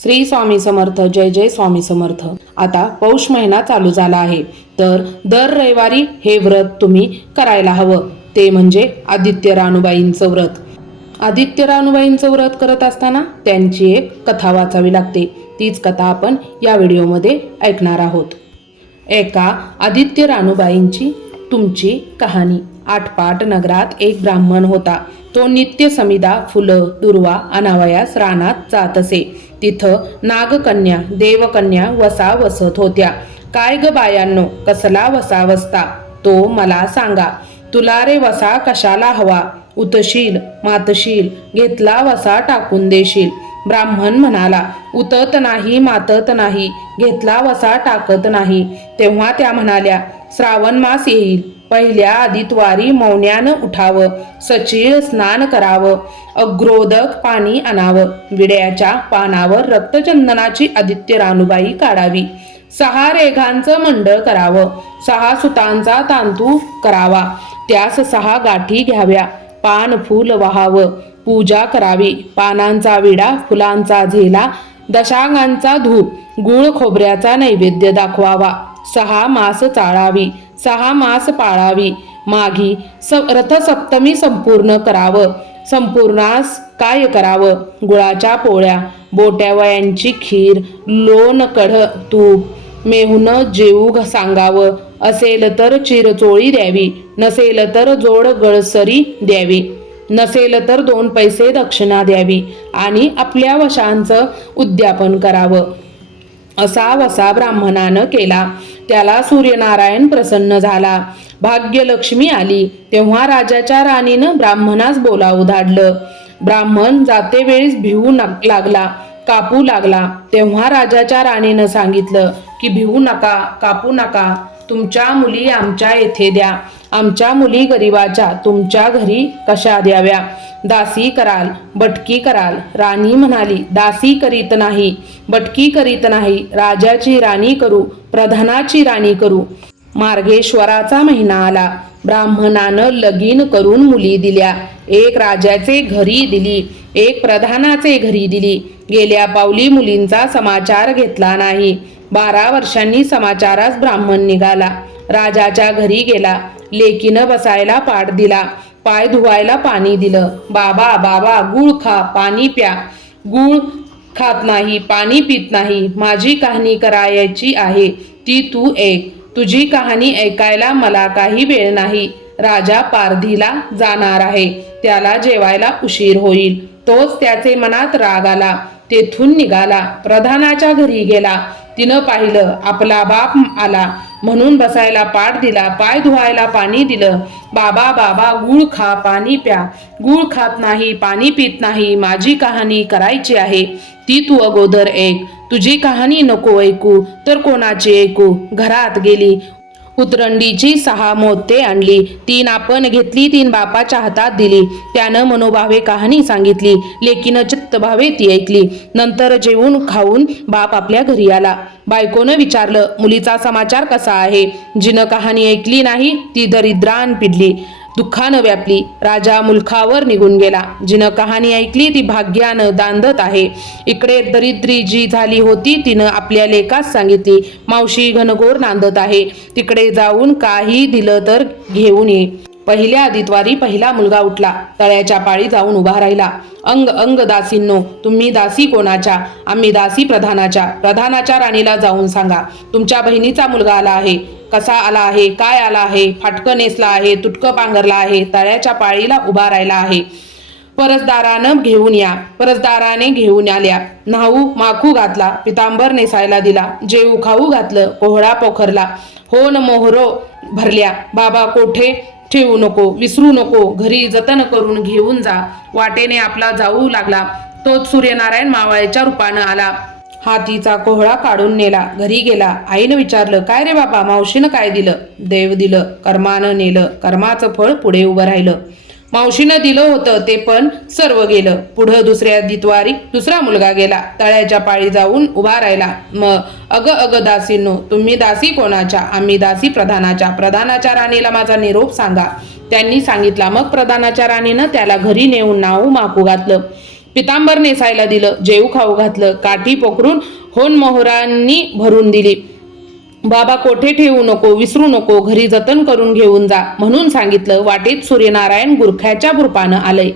श्री स्वामी समर्थ. जय जय स्वामी समर्थ. आता पौष महिना चालू झाला आहे, तर दर रविवारी हे व्रत तुम्ही करायला हवं. ते म्हणजे आदित्य रानूबाईंचं व्रत. आदित्य रानूबाईंचं व्रत करत असताना त्यांची एक कथा वाचावी लागते. तीच कथा आपण या व्हिडिओमध्ये ऐकणार आहोत. एका आदित्य रानूबाईंची तुमची कहाणी. आटपाट नगरात एक ब्राह्मण होता. तो नित्य समिधा, फुलं, दुर्वा आणावयास रानात जात असे. तिथं नागकन्या, देवकन्या वसा वसत होत्या. काय ग बायांनो, कसला वसा वसता तो मला सांगा. तुला रे वसा कशाला हवा? उतशील मातशील, घेतला वसा टाकून देशील. ब्राह्मण म्हणाला, उतत नाही मातत नाही, घेतला वसा टाकत नाही. तेव्हा त्या म्हणाल्या, श्रावण मास येईल, पहिल्या आदितवारी मौन्यानं उठावं, सचीळ स्नान करावं, अग्रोदक पाणी आणावं, विड्याच्या पानावर रक्तचंदनाची आदित्य रानूबाई काढावी, 6 रेघांचं मंडळ करावं, 6 सुतांचा तांतू करावा, त्यास 6 गाठी घ्याव्या, पान फूल वाहावं, पूजा करावी, पानांचा विडा, फुलांचा झेला, दशांगांचा धूप, गुळ खोबऱ्याचा नैवेद्य दाखवावा, 6 मास चाळावी, 6 मास पाळावी. माघी रथसप्तमी संपूर्ण करावं. संपूर्णास काय करावं? गुळाच्या पोळ्या, बोट्यावयांची खीर, लोण कढ तूप, मेहुण जेवू सांगावं. असेल तर चिरचोळी द्यावी, नसेल तर जोड गळसरी द्यावी, नसेल तर 2 पैसे दक्षिणा द्यावी आणि आपल्या वशांचं उद्यापन करावं. असा वसा ब्राह्मणानं केला. त्याला सूर्यनारायण प्रसन्न झाला. भाग्यलक्ष्मी आली. तेव्हा राजाच्या राणीनं ब्राह्मणास बोलावून धाडलं. ब्राह्मण जाते वेळीस भिवू लागला, कापू लागला. तेव्हा राजाच्या राणीनं सांगितलं की भिवू नका, कापू नका, तुमच्या मुली आमच्या येथे द्या. आमच्या मुली गरिबाच्या तुमच्या घरी कशा द्याव्या? दासी कराल, बटकी कराल. राणी म्हणाली, दासी करीत नाही, बटकी करीत नाही, राजाची राणी करू, प्रधानाची राणी करू. मार्गेश्वराचा महिना आला. ब्राह्मणानं लगीन करून मुली दिल्या. एक राजाचे घरी दिली, एक प्रधानाचे घरी दिली. गेल्या पावली मुलींचा समाचार घेतला नाही. 12 वर्षांनी समाचारास ब्राह्मण निघाला. राजाच्या घरी गेला. लेकीनं बसायला पाट दिला, पाय धुवायला पाणी दिलं. बाबा बाबा, गुळ खा, पाणी प्या. गुळ खात नाही, पाणी पित नाही. माझी कहाणी करायची आहे, ती तू ऐक. तुझी कहाणी ऐकायला मला काही वेळ नाही. राजा पारधीला जाणार आहे, त्याला जेवायला उशीर होईल. तोच त्याचे मनात राग आला. तेथून निघाला, प्रधानाच्या घरी गेला. तिनं पाहिलं आपला बाप आला म्हणून बसायला पाट दिला, पाय धुवायला पाणी दिलं. बाबा बाबा, गुळ खा, पाणी प्या. गुळ खात नाही, पाणी पित नाही. माझी कहाणी करायची आहे, ती तू अगोदर ऐक. तुझी कहाणी नको ऐकू तर कोणाची ऐकू? घरात गेली. उतरंडीची 6 मोते आणली. 3 आपण घेतली, 3 बापाच्या हातात दिली. त्यानं मनोभावे कहाणी सांगितली. लेकीनं चित्तभावे ती ऐकली. नंतर जेवून खाऊन बाप आपल्या घरी आला. बायकोनं विचारलं, मुलीचा समाचार कसा आहे? जिनं कहाणी ऐकली नाही ती दरिद्रान पिडली, दुःखानं व्यापली. राजा मुलखावर निघून गेला. जिनं कहाणी ऐकली ती भाग्यानं दांदत आहे. इकडे दरिद्री जी झाली होती तिनं आपल्या लेकास सांगितली, मावशी घनघोर नांदत आहे, तिकडे जाऊन काही दिलं तर घेऊन ये. पहिल्या आदितवारी पहिला मुलगा उठला. तळ्याच्या पाळी जाऊन उभा राहिला. अंग अंग दासींनो, तुम्ही दासी कोणाच्या? आम्ही दासी प्रधानाच्या. प्रधानाच्या राणीला जाऊन सांगा, तुमच्या बहिणीचा मुलगा आला आहे. कसा आला आहे, काय आला आहे? फाटकं नेसला आहे, तुटकं पांघरला आहे, तळ्याच्या पाळीला उभा राहिला आहे. परसदारानं घेऊन या. परसदाराने घेऊन आल्या. न्हाऊ माखू घातला, पितांबर नेसायला दिला, जेऊ खाऊ घातलं, कोहळा पोखरला, होन मोहरो भरल्या. बाबा कोठे ठेवू नको, विसरू नको, घरी जतन करून घेऊन जा. वाटेने आपला जाऊ लागला. तोच सूर्यनारायण मावळ्याच्या रूपानं आला. हातीचा कोहळा काढून नेला. घरी गेला. आईनं विचारलं, काय रे बाबा, मावशीनं काय दिलं? देव दिलं, कर्मानं नेलं, कर्माचं फळ पुढे उभं राहिलं. मावशीनं दिलं होतं ते पण सर्व गेलं. पुढं दुसऱ्या दितवारी दुसरा मुलगा गेला. तळ्याच्या पाळी जाऊन उभा राहिला. अग अग दासींनो, तुम्ही दासी कोणाच्या? आम्ही दासी प्रधानाच्या. प्रधानाच्या राणीला माझा निरोप सांगा. त्यांनी सांगितला. मग प्रधानाच्या राणीनं त्याला घरी नेऊन नाऊ माकू घातलं. पितांबर नेसायला दिलं, जेऊ खाऊ घातलं, काठी पोखरून होन मोहरांनी भरून दिली. बाबा कोठे ठेवू नको, विसरू नको, घरी जतन करून घेऊन जा म्हणून सांगितलं. वाटेत सूर्यनारायण गुरख्याच्या रूपानं आलंय.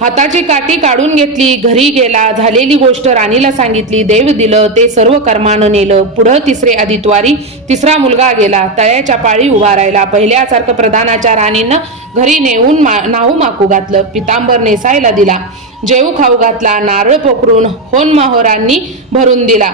हाताची काठी काढून घेतली, घरी गेला. झालेली गोष्ट राणीला सांगितली. देव दिलं ते सर्व कर्मानं नेलं. पुढं तिसरे आदित्यवारी तिसरा मुलगा गेला. तळ्याच्या पाळी उभा राहिला. पहिल्यासारखं प्रधानाच्या राणीनं घरी नेऊन नाहू माकू घातलं, पितांबर नेसायला दिला, जेऊ खाऊ घातला, नारळ पोखरून होन मोहरांनी भरून दिला.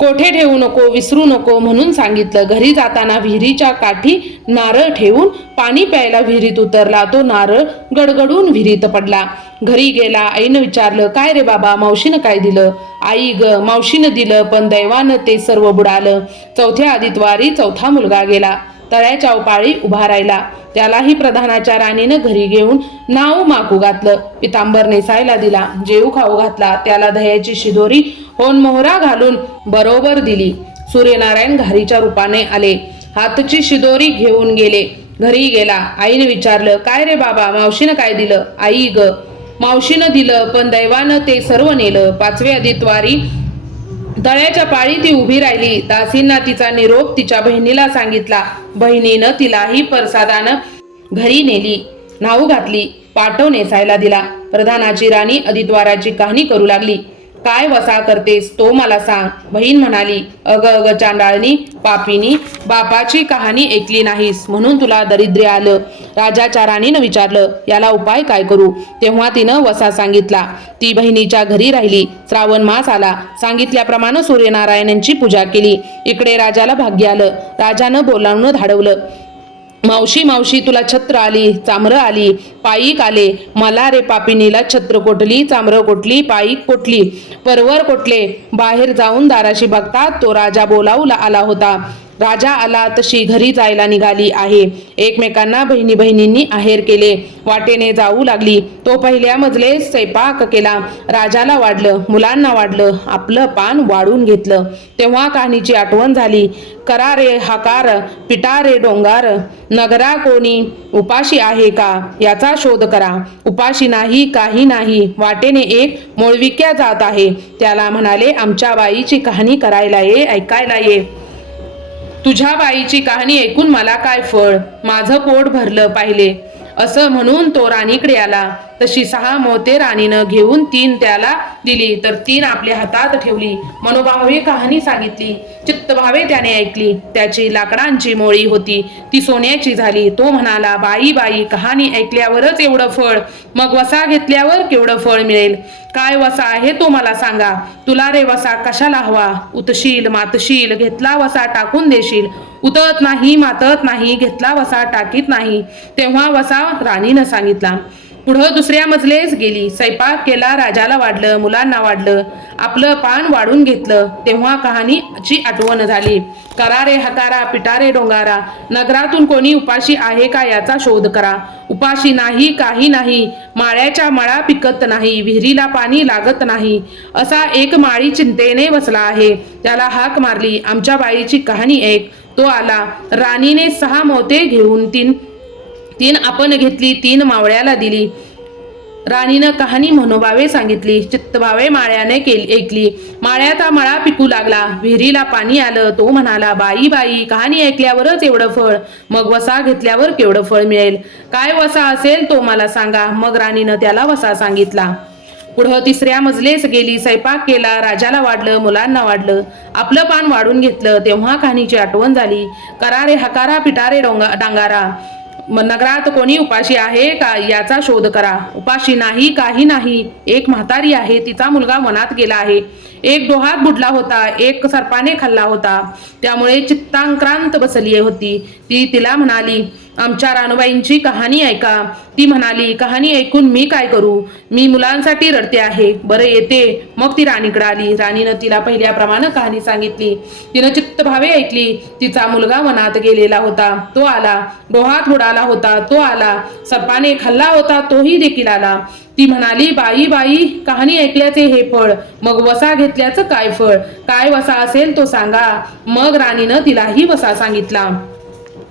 कोठे ठेवू नको, विसरू नको म्हणून सांगितलं. घरी जाताना विहिरीच्या काठी नारळ ठेवून पाणी प्यायला विहिरीत उतरला. तो नारळ गडगडून विहिरीत पडला. घरी गेला. आईनं विचारलं, काय रे बाबा, मावशीनं काय दिलं? आई ग, मावशीनं दिलं, पण दैवानं ते सर्व बुडालं. चौथ्या आदित्यवारी चौथा मुलगा गेला. तळ्याच्या पाळी उभा राहिला. त्यालाही प्रधानाच्या राणीनं घरी घेऊन नाव माकू घातलं, पितांबर नेसायला दिला, जेऊ खाऊ घातला. त्याला दह्याची शिदोरी होन मोहरा घालून बरोबर दिली. सूर्यनारायण घारीच्या रूपाने आले. हातची शिदोरी घेऊन गेले. घरी गेला. आईने विचारलं, काय रे बाबा, मावशीनं काय दिलं? आई ग, मावशीनं दिलं, पण दैवानं ते सर्व नेलं. पाचवे आदित्यवारी तळ्याच्या पाळी ती उभी राहिली. दासींना तिचा निरोप तिच्या बहिणीला सांगितला. बहिणीनं तिलाही प्रसादानं घरी नेली, न्हाऊ घातली, पाटव नेसायला दिला. प्रधानाची राणी आदित्यवाराची कहाणी करू लागली. काय वसा करतेस तो मला सांग. बहीण म्हणाली, अग अग चांडाळणी, पापिनी, बापाची कहाणी ऐकली नाहीस म्हणून तुला दारिद्र्य आलं. राजाच्या राणीनं विचारलं, याला उपाय काय करू? तेव्हा तिनं वसा सांगितला. ती बहिणीच्या घरी राहिली. श्रावण मास आला. सांगितल्याप्रमाणे सूर्यनारायणांची पूजा केली. इकडे राजाला भाग्य आलं. राजानं बोलावणं धाडवलं. मावशी मावशी, तुला छत्र आली, चामरं आली, पायीक आले. मला रे पापिनीला छत्र कोटली, चामरं कोटली, पायीक कोटली, परवर कोटले. बाहेर जाऊन दाराशी बघतात तो राजा बोलावू आला होता. राजा आला तशी घरी जायला निघाली आहे. एकमेकांना बहिणी बहिणींनी आहेर केले. वाटेने जाऊ लागली. तो पहिल्या मजले स्वयंपाक केला. राजाला वाढलं, मुलांना वाढलं, आपलं पान वाढून घेतलं. तेव्हा कहाणीची आठवण झाली. करा रे हाकार, पिटा रे डोंगार, नगरा कोणी उपाशी आहे का, याचा शोध करा. उपाशी नाही, काही नाही. वाटेने एक मोळविक्या जात आहे. त्याला म्हणाले, आमच्या बाईची कहाणी करायला ये, ऐकायला ये. तुझ्या बाईची कहाणी ऐकून मला काय फळ, माझं पोट भरलं पाहिले. असं म्हणून तो राणीकडे आला. तशी 6 मोते राणीनं घेऊन 3 त्याला दिली, तर 3 आपल्या हातात ठेवली. मनोभावे कहाणी सांगितली. चित्तभावे त्याने ऐकली. त्याची लाकडांची मोळी होती, ती सोन्याची झाली. तो म्हणाला, बाई बाई, कहाणी ऐकल्यावरच एवढं फळ, मग वसा घेतल्यावर केवढं फळ मिळेल? काय वसा आहे तो मला सांगा. तुला रे वसा कशाला हवा? उतशील, मातशील, घेतला वसा टाकून देशील. उतत नाही, मातत नाही, घेतला वसा टाकीत नाही. तेव्हा वसा राणीनं सांगितला. पुढं दुसऱ्या मजलेस गेली. स्वयंपाक केला. राजाला वाढलं, मुलांना वाढलं, आपलं पान वाढून घेतलं. तेव्हा कहाणीची आठवण झाली. करा रे हकारा, पिटा रे डोंगारा, नगरातून कोणी उपाशी आहे का, याचा शोध करा. उपाशी नाही, काही नाही. माळ्याच्या मळा पिकत नाही, विहिरीला पाणी लागत नाही. असा एक माळी चिंतेने बसला आहे. त्याला हाक मारली, आमच्या बाईची कहाणी ऐक. तो आला. राणीने 6 मोते घेऊन 3 आपण घेतली, 3 मावळ्याला दिली. राणीनं कहाणी मनोभावे सांगितली. चित्तभावे माळ्याने ऐकली. माळ्याचा मळा पिकू लागला. विहिरीला पाणी आलं. तो म्हणाला, बाई बाई, कहाणी ऐकल्यावरच एवढं फळ, मग वसा घेतल्यावर केवढं फळ मिळेल? काय वसा असेल तो मला सांगा. मग राणीनं त्याला वसा सांगितला. पुढं तिसऱ्या मजलेस गेली. स्वयंपाक केला. राजाला वाढलं, मुलांना वाढलं, आपलं पान वाढून घेतलं. तेव्हा कहाणीची आठवण झाली. करा रे हकारा, पिटा रे डांगारा, नगरात कोणी उपाशी आहे का, याचा शोध करा. उपाशी नाही, काही नाही. एक म्हातारी आहे, तिचा मुलगा वनात गेला आहे. एक डोहात बुडला होता, एक सर्पाने खाल्ला होता. त्यामुळे चित्तांक्रांत बसली होती. ती तिला म्हणाली, आमच्या राणूबाईंची कहाणी ऐका. ती म्हणाली, कहाणी ऐकून मी काय करू? मी मुलांसाठी रडते आहे. बरं येते. मग ती राणीकडे आली. राणीनं तिला पहिल्याप्रमाणे कहाणी सांगितली. तिनं चित्तभावे ऐकली. तिचा मुलगा वनात गेलेला होता, तो आला. डोहात बुडाला होता, तो आला. सर्पाने खाल्ला होता, तोही देखील आला. ती म्हणाली, बाई बाई, कहाणी ऐकल्याचे हे फळ, मग वसा घेतल्याचं काय फळ? काय वसा असेल तो सांगा. मग राणीनं तिलाही वसा सांगितला.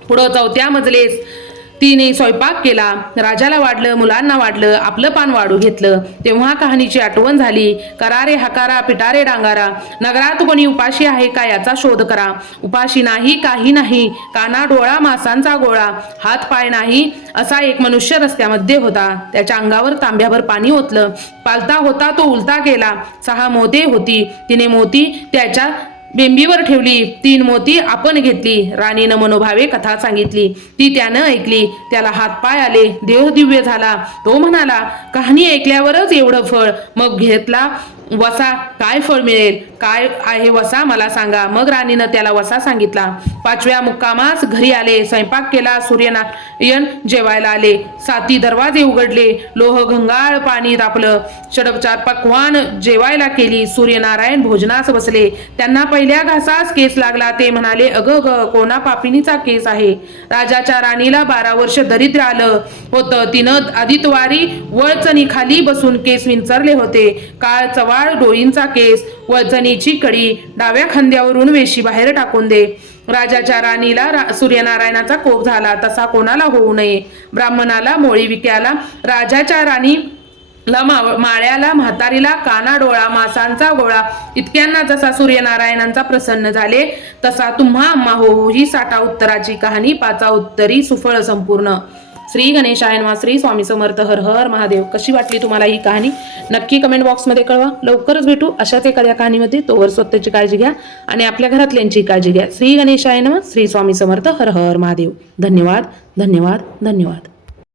पुढं 4थ्या मजलेस तिने स्वयंपाक केला, राजाला वाढलं, मुलांना वाढलं, आपलं पान वाढू घेतलं. तेव्हा कहाणीची आठवण झाली. करारे हकारा पिटारे डांगारा, नगरात कोणी उपाशी आहे का याचा शोध करा. उपाशी नाही काही नाही, काना डोळा मासांचा गोळा, हात पाय नाही असा एक मनुष्य रस्त्यामध्ये होता. त्याच्या अंगावर तांब्याभर पाणी ओतलं. पालता होता तो उलटा गेला. 6 मोती होती. तिने मोती त्याच्या बेंबीवर ठेवली. 3 मोती आपण घेतली. राणीनं मनोभावे कथा सांगितली. ती त्यानं ऐकली. त्याला हातपाय आले, देह दिव्य झाला. तो म्हणाला, कहाणी ऐकल्यावरच एवढं फळ, मग घेतला वसा, काय फळ मिळेल? काय आहे वसा मला सांगा. मग राणीनं त्याला वसा सांगितला. 5व्या मुक्कामास घरी आले. स्वयंपाक केला. सूर्यनारायण जेवायला आले. 7 दरवाजे उघडले. लोह घंगाळ पाणी तापलं. षडोपचार पक्वान जेवायला केली. सूर्यनारायण भोजनास बसले. त्यांना पहिल्या घासास केस लागला. ते म्हणाले, अगं ग, कोणा पापिनीचा केस आहे? राजाच्या राणीला 12 वर्ष दरिद्र आलं होतं. तिनं आदितवारी वळचणी खाली बसून केस विंचरले होते. काळ चवाळ डोळींचा केस, वळचणीची कडी, डाव्या खांद्यावरून वेशी बाहेर टाकून दे. राजाच्या राणीला सूर्यनारायणाचा कोप झाला. तसा कोणाला होऊ नये. ब्राह्मणाला, मोळी विक्याला, राजाच्या राणीला, माळ्याला, म्हातारीला, काना डोळा मासांचा गोळा, इतक्यांना जसा सूर्यनारायणांचा प्रसन्न झाले तसा तुम्हा आम्हा हो. ही 60 उत्तराची कहाणी 5 उत्तरी सुफळ संपूर्ण. श्री गणेशाय नमः. श्री स्वामी समर्थ. हर हर महादेव. कशी वाटली तुम्हाला ही कहाणी नक्की कमेंट बॉक्समध्ये कळवा. लवकरच भेटू अशाच एखाद्या कहाणीमध्ये. तोवर स्वतःची काळजी घ्या आणि आपल्या घरातल्यांची काळजी घ्या. श्री गणेशाय नमः. श्री स्वामी समर्थ. हर हर महादेव. धन्यवाद धन्यवाद धन्यवाद.